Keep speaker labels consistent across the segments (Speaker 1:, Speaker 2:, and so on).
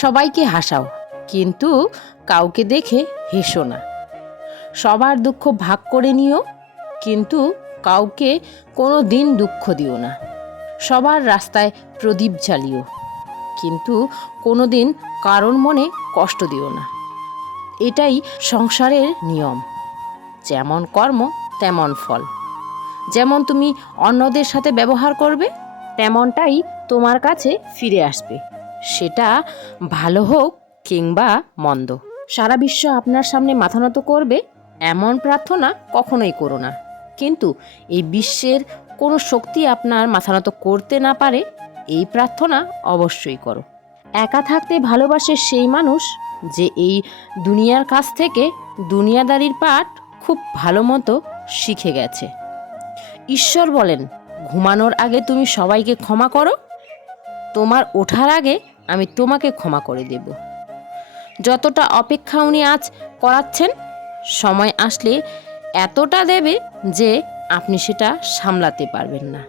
Speaker 1: সবাইকে হাসাও, কিন্তু কাউকে দেখে হেসো না। সবার দুঃখ ভাগ করে নিও, কিন্তু কাউকে কোনো দিন দুঃখ দিও না। সবার রাস্তায় প্রদীপ জ্বালিও, কিন্তু কোনো দিন কারোর মনে কষ্ট দিও না। এটাই সংসারের নিয়ম। যেমন কর্ম, তেমন ফল। যেমন তুমি অন্যদের সাথে ব্যবহার করবে, তেমনটাই তোমার কাছে ফিরে আসবে। সেটা ভালো হোক কিংবা মন্দ। সারা বিশ্ব আপনার সামনে মাথা নত করবে এমন প্রার্থনা কখনোই করো না। কিন্তু এই বিশ্বের কোনো শক্তি আপনার মাথা নত করতে না পারে, এই প্রার্থনা অবশ্যই করো। একা থাকতে ভালোবাসে সেই মানুষ যে এই দুনিয়ার কাছ থেকে দুনিয়াদারির পাঠ খুব ভালো মতো শিখে গেছে। ঈশ্বর বলেন, ঘুমানোর আগে তুমি সবাইকে ক্ষমা করো। তোমার ওঠার আগে আমি তোমাকে ক্ষমা করে দেব। যতটা অপেক্ষা উনি আজ করাচ্ছেন, সময় আসলে এতটা দেবে যে আপনি সেটা সামলাতে পারবেন না।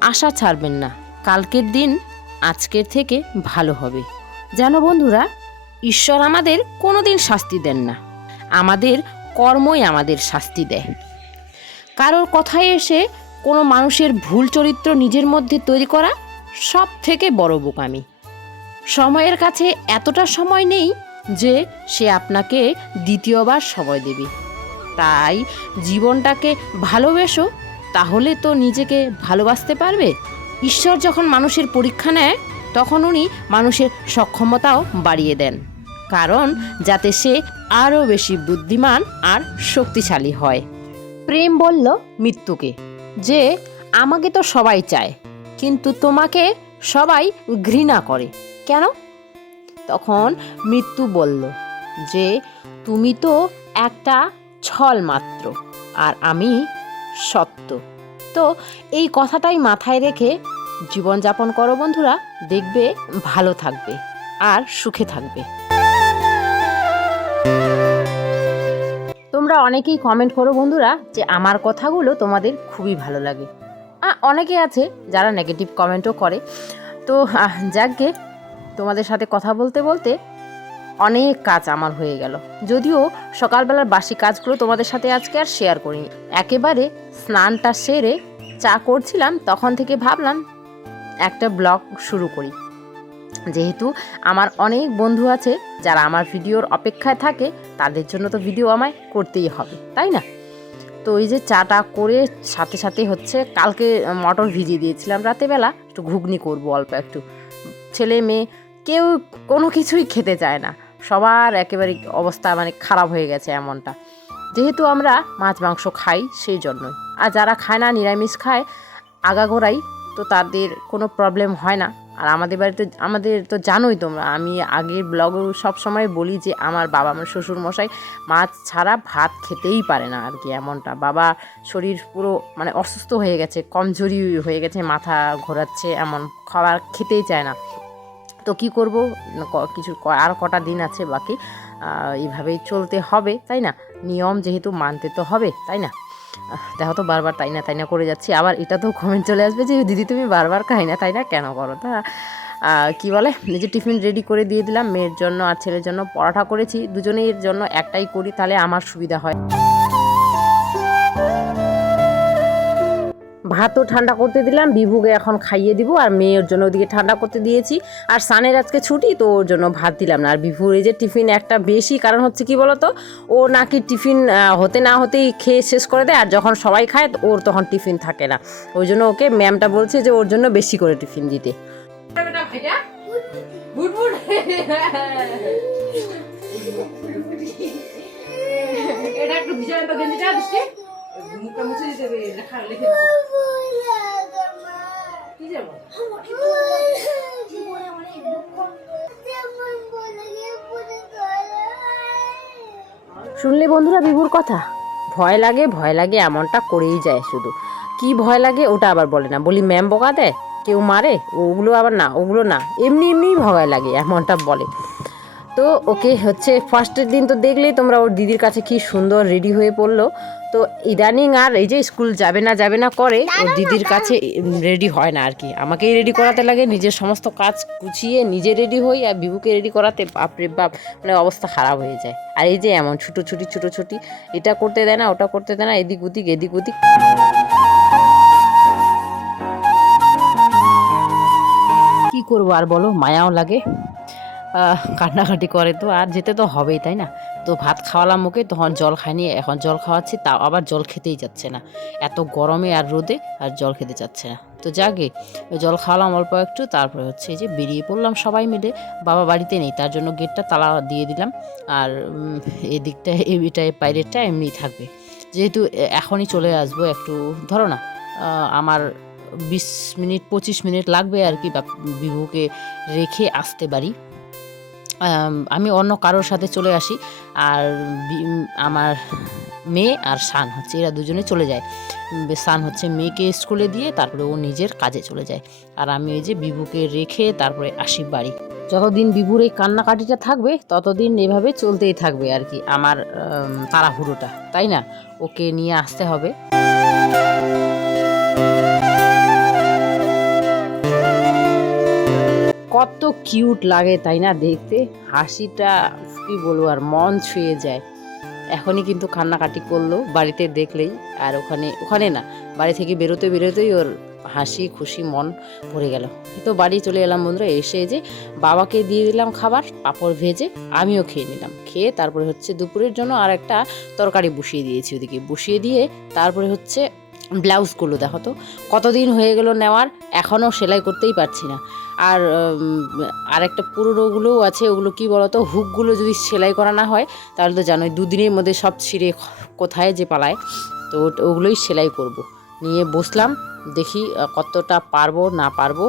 Speaker 1: আশা ছাড়বেন না, কালকের দিন আজকের থেকে ভালো হবে। যেন বন্ধুরা, ঈশ্বর আমাদের কোনো দিন শাস্তি দেন না। আমাদের কর্মই আমাদের শাস্তি দেয়। কারোর কথায় এসে কোনো মানুষের ভুল চরিত্র নিজের মধ্যে তৈরি করা সব থেকে বড় বোকামি। সময়ের কাছে এতটা সময় নেই যে সে আপনাকে দ্বিতীয়বার সময় দেবে। তাই জীবনটাকে ভালোবেসো, তাহলে তো নিজেকে ভালোবাসতে পারবে। ঈশ্বর যখন মানুষের পরীক্ষা নেয়, তখন উনি মানুষের সক্ষমতাও বাড়িয়ে দেন। কারণ যাতে সে আরও বেশি বুদ্ধিমান আর শক্তিশালী হয়। প্রেম বলল মৃত্যুকে, যে আমাকে তো সবাই চায়, কিন্তু তোমাকে সবাই ঘৃণা করে। কেন? তখন মৃত্যু বলল যে, তুমি তো একটা ছল মাত্র আর আমি সত্য। তো এই কথাটাই মাথায় রেখে জীবনযাপন করো বন্ধুরা, দেখবে ভালো থাকবে আর সুখে থাকবে। তোমরা অনেকেই কমেন্ট করো বন্ধুরা যে, আমার কথাগুলো তোমাদের খুবই ভালো লাগে। অনেকে আছে যারা নেগেটিভ কমেন্টও করে। তো যাকগে তোমাদের সাথে কথা বলতে বলতে অনেক কাজ আমার হয়ে গেল। যদিও সকালবেলার বাসি কাজগুলো তোমাদের সাথে আজকে আর শেয়ার করিনি। একেবারে স্নানটা সেরে চা করছিলাম, তখন থেকে ভাবলাম একটা ব্লগ শুরু করি। যেহেতু আমার অনেক বন্ধু আছে, যারা আমার ভিডিওর অপেক্ষায় থাকে, তাদের জন্য তো ভিডিও আমায় করতেই হবে, তাই না? তো এই যে চাটা করে সাথে সাথে হচ্ছে কালকে মটর ভিজিয়ে দিয়েছিলাম রাতেবেলা, একটু ঘুগনি করব অল্প একটু। ছেলে মেয়ে কেউ কোনো কিছুই খেতে চায় না। সবার একেবারে অবস্থা মানে খারাপ হয়ে গেছে এমনটা। যেহেতু আমরা মাছ, মাংস খাই সেই জন্যই। আর যারা খায় না, নিরামিষ খায়, আগাগোড়াই তো তাদের কোনো প্রবলেম হয় না। আর আমাদের বাড়িতে, আমাদের তো জানোই তোমরা, আমি আগের ব্লগে সবসময় বলি যে আমার বাবা, আমার শ্বশুর মশাই মাছ ছাড়া ভাত খেতেই পারে না আর কি এমনটা। বাবা শরীর পুরো মানে অসুস্থ হয়ে গেছে, কমজোরি হয়ে গেছে, মাথা ঘোরাচ্ছে এমন খাবার খেতেই চায় না। তো কি করব? কিছু আর কটা দিন আছে বাকি। এইভাবেই চলতে হবে, তাই না? নিয়ম যেহেতু মানতে তো হবে, তাই না? দেখো তো বারবার তাই না তাই না করে যাচ্ছি। আবার এটা তো কমেন্ট চলে আসবে যে, দিদি, তুমি বারবার খাই না, তাই না কেন করো? তা কি বলে? নিজে টিফিন রেডি করে দিয়ে দিলাম, মেয়ের জন্য আর ছেলের জন্য পরোটা করেছি। দুজনের জন্য একটাই করি, তাহলে আমার সুবিধা হয়। ভাতও ঠান্ডা করতে দিলাম, বিভুকে এখন খাইয়ে দিব আর মেয়ের জন্য ওদিকে ঠান্ডা করতে দিয়েছি। আর সানের আজকে ছুটি, তো ওর জন্য ভাত দিলাম না। আর বিভুর এই যে টিফিন একটা বেশি, কারণ হচ্ছে কি বলতো, ও নাকি টিফিন হতে না হতেই খেয়ে শেষ করে দেয়, আর যখন সবাই খায় ওর তখন টিফিন থাকে না। ওই জন্য ওকে ম্যামটা বলছে যে ওর জন্য বেশি করে টিফিন দিতে।
Speaker 2: এটা একটু ভিজানো গেঞ্জিটা দিচ্ছি মুখটা মুছে দিতে হবে লিখে।
Speaker 1: শুনলে বন্ধুরা বিভুর কথা? ভয় লাগে ভয় লাগে, এমনটা করেই যায় শুধু। কি ভয় লাগে ওটা আবার বলে না। বলি, ম্যাম বকা দেয়? কেউ মারে? ওগুলো আবার না, ওগুলো না। এমনি এমনিই ভয় লাগে, এমনটা বলে। তো ওকে হচ্ছে ফার্স্টের দিন তো দেখলেই তোমরা ওর দিদির কাছে কি সুন্দর রেডি হয়ে পড়ল। তো ইদানিং আর এই যে স্কুল যাবে না যাবে না করে ওর দিদির কাছে রেডি হয় না আর কি। আমাকেই রেডি করাতে লাগে নিজের সমস্ত কাজ গুছিয়ে নিজে রেডি হই আর বিবুকে রেডি করাতে বাপরে বাপ মানে অবস্থা খারাপ হয়ে যায়। আর এই যে এমন ছোটো ছুটি ছোটো ছুটি এটা করতে দেয় না ওটা করতে দেয় না এদিক ওদিক এদিক ওদিক। কি করব আর বলো মায়াও লাগে। কান্নাকাটি করে তো, আর যেতে তো হবেই, তাই না? তো ভাত খাওয়ালাম ওকে, তখন জল খাইনি, এখন জল খাওয়াচ্ছি, তাও আবার জল খেতেই যাচ্ছে না। এত গরমে আর রোদে আর জল খেতে যাচ্ছে না। তো যাকে জল খাওয়ালাম অল্প একটু, তারপরে হচ্ছে যে বেরিয়ে পড়লাম সবাই মিলে, বাবা বাড়িতে নেই, তার জন্য গেটটা তালা দিয়ে দিলাম, আর এদিকটা এটা বাইরেরটা এমনি থাকবে। যেহেতু এখনই চলে আসব একটু, ধরো না আমার বিশ মিনিট, পঁচিশ মিনিট লাগবে আর কি বিভুকে রেখে আসতে পারি। আম, অন্য কারোর সাথে চলে আসি আর আমার মেয়ে আর সান হচ্ছে এরা দুজনে চলে যায়। সান হচ্ছে মেয়েকে স্কুলে দিয়ে তারপরে ও নিজের কাজে চলে যায়। আর আমি এই যে বিভুকে রেখে তারপরে আসি বাড়ি। যতদিন বিভুর এই কান্নাকাটিটা থাকবে ততদিন এভাবে চলতেই থাকবে আর কি আমার আম, তাড়াহুড়োটা তাই না? ওকে নিয়ে আসতে হবে। কত কিউট লাগে, তাই না? দেখতে হাসিটা, কি বলব, আর মন ছুঁয়ে যায়। এখনই কিন্তু কান্নাকাটি করল, বাড়িতে দেখলেই। আর ওখানে ওখানে না, বাড়ি থেকে বেরোতে বেরোতেই ওর হাসি, খুশি, মন ভরে গেল। তো বাড়ি চলে এলাম বন্ধুরা, এসে যে বাবাকে দিয়ে দিলাম খাবার, পাঁপড় ভেজে আমিও খেয়ে নিলাম। খেয়ে তারপরে হচ্ছে দুপুরের জন্য আর একটা তরকারি বসিয়ে দিয়েছি ওদিকে। বসিয়ে দিয়ে তারপরে হচ্ছে ব্লাউজগুলো দেখো তো। কতদিন হয়ে গেল নেওয়ার, এখনও সেলাই করতেই পারছি না। আর আরেকটা পুরোনোগুলোও আছে, ওগুলো কি বলতো, হুকগুলো যদি সেলাই করা না হয়, তাহলে তো জানোই, দুদিনের মধ্যে সব ছিঁড়ে কোথায় যে পালায়। তো ওগুলোই সেলাই করব। নিয়ে বসলাম, দেখি কতটা পারব, না পারব।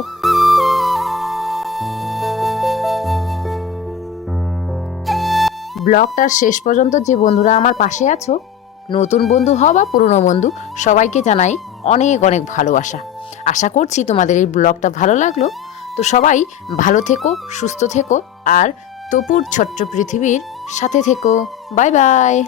Speaker 1: ব্লগটার শেষ পর্যন্ত যে বন্ধুরা আমার পাশে আছো নতুন বন্ধু হও বা পুরনো বন্ধু, সবাইকে জানাই অনেক অনেক ভালোবাসা। আশা করছি তোমাদের এই ব্লগটা ভালো লাগল। তো সবাই ভালো থেকো, সুস্থ থেকো, আর তপুর ছোট্ট পৃথিবীর সাথে থেকো। Bye bye.